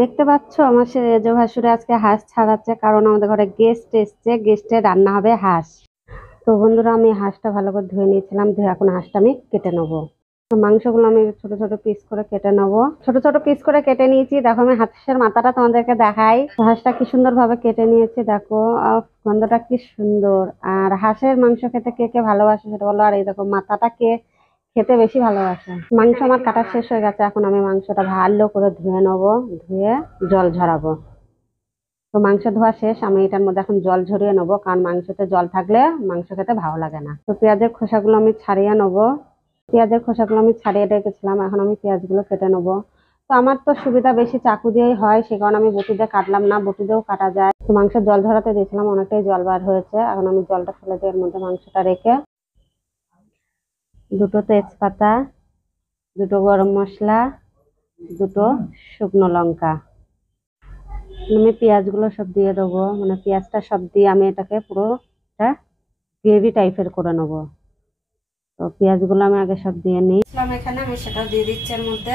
দেখতে পাচ্ছ আমার সেজ ভাসুরে আজকে হাঁস ছাড়াচ্ছে, কারণ আমাদের ঘরে গেস্ট এসছে, গেস্টের রান্না হবে হাঁস। তো বন্ধুরা আমি হাঁসটা ভালো করে ধুয়ে নিয়েছিলাম, ধুয়ে এখন হাঁসটা আমি কেটে নেবো। তো মাংসগুলো আমি ছোট ছোট পিস করে কেটে নেবো, ছোট ছোট পিস করে কেটে নিয়েছি। দেখো আমি হাঁসের মাথাটা তোমাদেরকে দেখাই, হাঁসটা কি সুন্দর ভাবে কেটে নিয়েছি, দেখো গন্ধটা কি সুন্দর। আর হাঁসের মাংস খেতে কে কে ভালোবাসে সেটা বলো। আর এই দেখো মাথাটা কে খেতে বেশি ভালোবাসে। মাংস আমার কাটা শেষ হয়ে গেছে, এখন আমি মাংসটা ভালো করে ধুয়ে নেবো, ধুয়ে জল ঝরাবো। তো মাংস ধোয়া শেষ, আমি এটার মধ্যে এখন জল ঝরিয়ে নেবো, কারণ মাংসতে জল থাকলে মাংস খেতে ভালো লাগে না। তো পেঁয়াজের খোসাগুলো আমি ছাড়িয়ে নেবো, পেঁয়াজের খোসাগুলো আমি ছাড়িয়ে রেখেছিলাম, এখন আমি পেঁয়াজগুলো কেটে নেবো। তো আমার তো সুবিধা বেশি চাকু দিয়েই হয়, সে কারণে আমি বটি দিয়ে কাটলাম না, বটি দিয়েও কাটা যায়। তো মাংসের জল ঝরাতে দিয়েছিলাম, অনেকটাই জল বার হয়েছে। এখন আমি জলটা ফেলে দিয়ে এর মধ্যে মাংসটা রেখে দুটো তেজপাতা, দুটো গরম মশলা, দুটো শুকনো লঙ্কা, আমি পেঁয়াজগুলো সব দিয়ে দেবো। মানে পেঁয়াজটা সব দিয়ে আমি এটাকে পুরো গ্রেভি টাইপের করে নেবো। তো পেঁয়াজগুলো আমি আগে সব দিয়ে নিই, এখানে আমি সেটাও দিয়ে দিচ্ছি। এর মধ্যে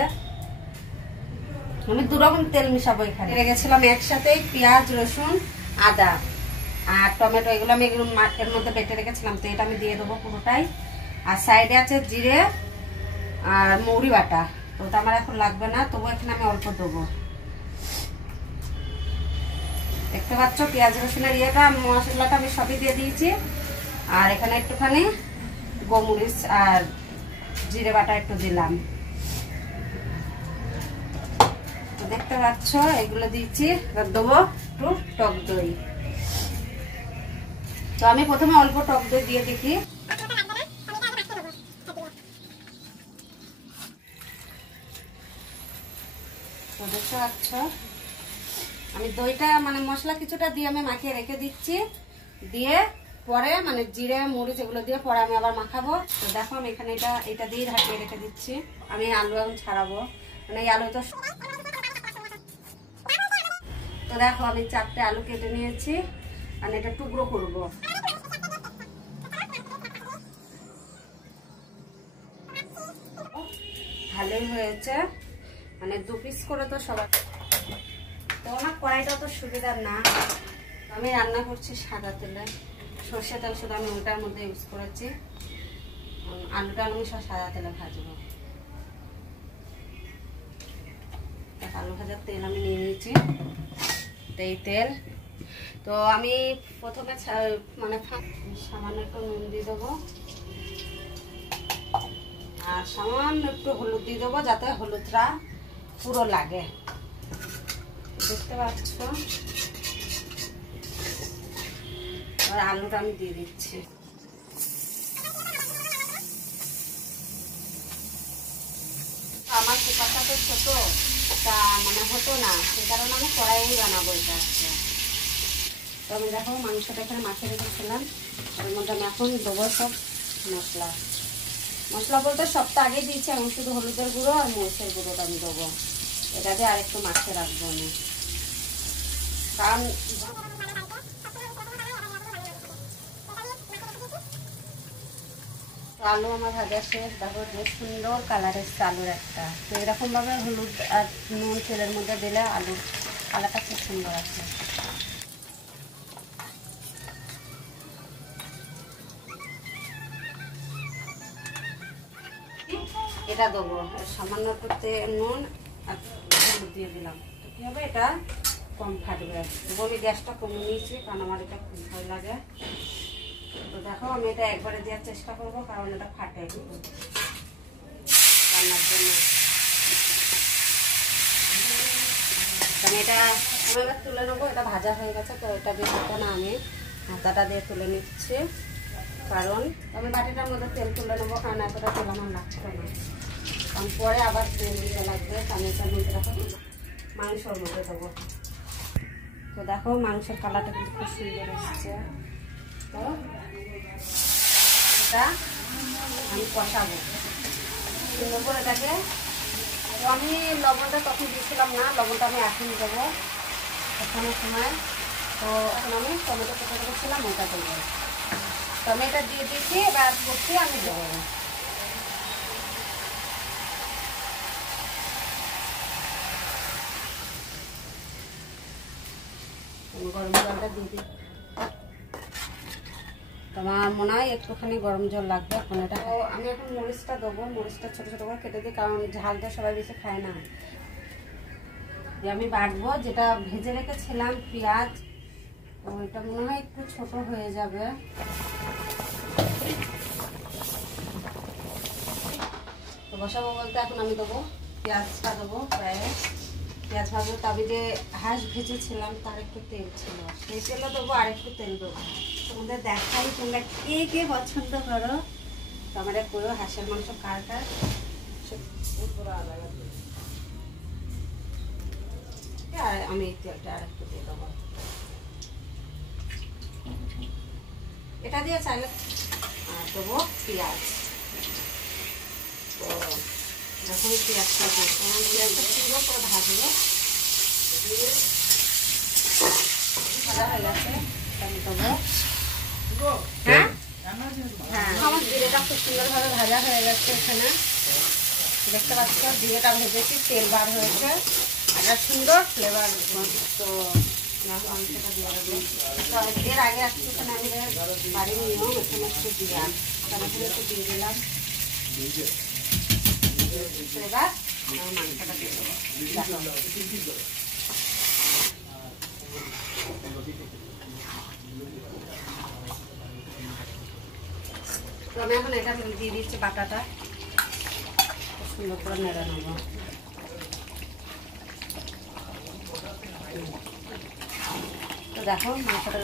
আমি দু রকম তেল মিশাবো। এখানে রেখেছিলাম একসাথে পেঁয়াজ, রসুন, আদা আর টমেটো, এগুলো আমি এর মধ্যে বেটে রেখেছিলাম। তো এটা আমি দিয়ে দেবো পুরোটাই। আর সাইডে আছে জিরে আর মৌরি বাটা, তো ওটা আমার এখন লাগবে না, তবু এখানে আমি অল্প দেবো। দেখতে পাচ্ছ পেঁয়াজ রসুনের ইয়েটা, মশলাটা আমি সবই দিয়ে দিয়েছি। আর এখানে একটুখানি গোমরিচ আর জিরে বাটা একটু দিলাম। তো দেখতে পাচ্ছ এগুলো দিয়েছি। দেবো একটু টক দই। তো আমি প্রথমে অল্প টক দই দিয়ে দেখি। তো দেখতে পাচ্ছ আমি দইটা মানে মশলা কিছুটা দিয়ে আমি মাখিয়ে রেখে দিচ্ছি, দিয়ে পরে মানে জিরে মরিচ এগুলো দিয়ে পরে আমি আবার মাখাবো। তো দেখো আমি এখানে এটা দিয়ে ঢাকিয়ে রেখে দিচ্ছি। আমি আলু এখন ছাড়াবো, মানে এই আলু তো দেখো আমি 4টে আলু কেটে নিয়েছি, আর এটা টুকরো করবো। ভালোই হয়েছে, মানে 2 পিস করে তো সবাই। তো আমার কড়াইটা তো সুবিধার না, আমি রান্না করছি সাদা তেলে, সর্ষে তেল শুধু আমি ওটার মধ্যে ইউজ করেছি। আলুটা আমি সব সাদা তেলে ভাজবো। আলু ভাজার তেল আমি নিয়ে নিয়েছি, এই তেল। তো আমি প্রথমে মানে সামান্য একটু নুন দিয়ে দেবো, আর সামান্য একটু হলুদ দিয়ে দেবো, যাতে হলুদটা পুরো লাগে। দেখতে পাচ্ছ, আর আলুটা আমি দিয়ে দিচ্ছি। আমার কুকারটা তো ছোট, তা মানে হতো না, সে কারণে আমি কড়াইয়েই বানাবো এটা। তো আমি দেখো মাংসটা এখানে মাখিয়ে রেখেছিলাম, ওর মধ্যে আমি এখন দেবো সব মশলা। মশলা বলতে সবটা আগে দিয়েছি, আমি শুধু হলুদের গুঁড়ো আর মরিচের গুঁড়োটা আমি দেবো। এটা দিয়ে আরেকটু মাখিয়ে রাখবো আমি, কারণ আলু আমার ভাজা শেষ। দেখো যে সুন্দর কালার এসছে আলুর একটা। তো এরকম ভাবে হলুদ আর নুন তেলের মধ্যে দিলে আলুর কালারটা খুব সুন্দর আছে। এটা দেবো সামান্য করতে নুন আর হলুদ দিয়ে দিলাম। তো কী হবে, এটা কম ফাটবে। তবু আমি গ্যাসটা কমিয়ে নিয়েছি, কারণ আমার এটা খুব ভয় লাগে। তো দেখো আমি এটা একবারে দেওয়ার চেষ্টা করবো, কারণ এটা ফাটে রান্নার জন্য। আমি এবার তুলে নেবো, এটা ভাজা হয়ে গেছে। তো এটা দিয়ে না আমি হাতাটা দিয়ে তুলে নিচ্ছি, কারণ আমি বাটিটার মধ্যে তেল তুলে নেবো, কারণ এতটা তেল আমার লাগছে না, কারণ পরে আবার তেল দিতে লাগবে। আমি এটার মধ্যে রাখো মাংসর মধ্যে দেবো। তো দেখো মাংসের কালারটা কিন্তু খুব সুন্দর এসছে। তো এটা আমি কষাবো সুন্দর করে এটাকে। তো আমি লবণটা তখন দিয়েছিলাম না, লবণটা আমি এখন দেবো কষানোর সময়। তো এখন আমি টমেটো কেটে রেখেছিলাম ওটা দেবো। টমেটো দিয়ে দিচ্ছি, এবার করছি আমি দেবো। গরম জলটা দিয়ে দিই। তোমার মনে হয় একটুখানি গরম জল লাগবে এখন। এটা আমি এখন মরিচটা দেবো, মরিচটা ছোটো ছোটো করে কেটে দিই, কারণ ঝালটা সবাই বেশি খায় না। আমি বাটবো যেটা ভেজে রেখেছিলাম পেঁয়াজ, ওইটা মনে হয় একটু ছোট হয়ে যাবে। তো বসাবো বলতে এখন আমি দেবো পেঁয়াজটা, দেবো প্রায় পেঁয়াজ ভাজবো। তবে যে হাঁস ভেজেছিলাম তার একটু তেল ছিল, সেই তেলও দেবো আর একটু তেল দেবো। তোমাদের দেখাই তোমরা কে কে পছন্দ করো, তোমরা করো হাঁসের মাংস কার কার। আর আমি এই তেলটা আর একটু দিয়ে দেবো। এটা দিয়ে চাইলে আর দেবো পেঁয়াজ। তো যখন পেঁয়াজটা দেবো, পেঁয়াজটা সুন্দর করে ভাজবো। ভাজা হয়ে গেছে, আমি দেবো। হ্যাঁ হ্যাঁ, আমার জিরেটা খুব সুন্দরভাবে ভাজা হয়ে গেছে। এখানে দেখতে পাচ্ছ জিরেটা ভেজেছি, তেল বার হয়েছে, একটা সুন্দর ফ্লেভার। তো মাংসটা দিয়ে দেবো। এর আগে একটুখানি আমি বাড়ির নিয়েও এখানে একটু দিলাম, তাহলে একটু দিয়ে দিলাম। এবার মাংসটা দিয়ে দেবো। তো আমি এখন এটা দিয়ে দিচ্ছি বাটাটা, সুন্দর করে নেড়ে নেবো। তো দেখো মাংসটা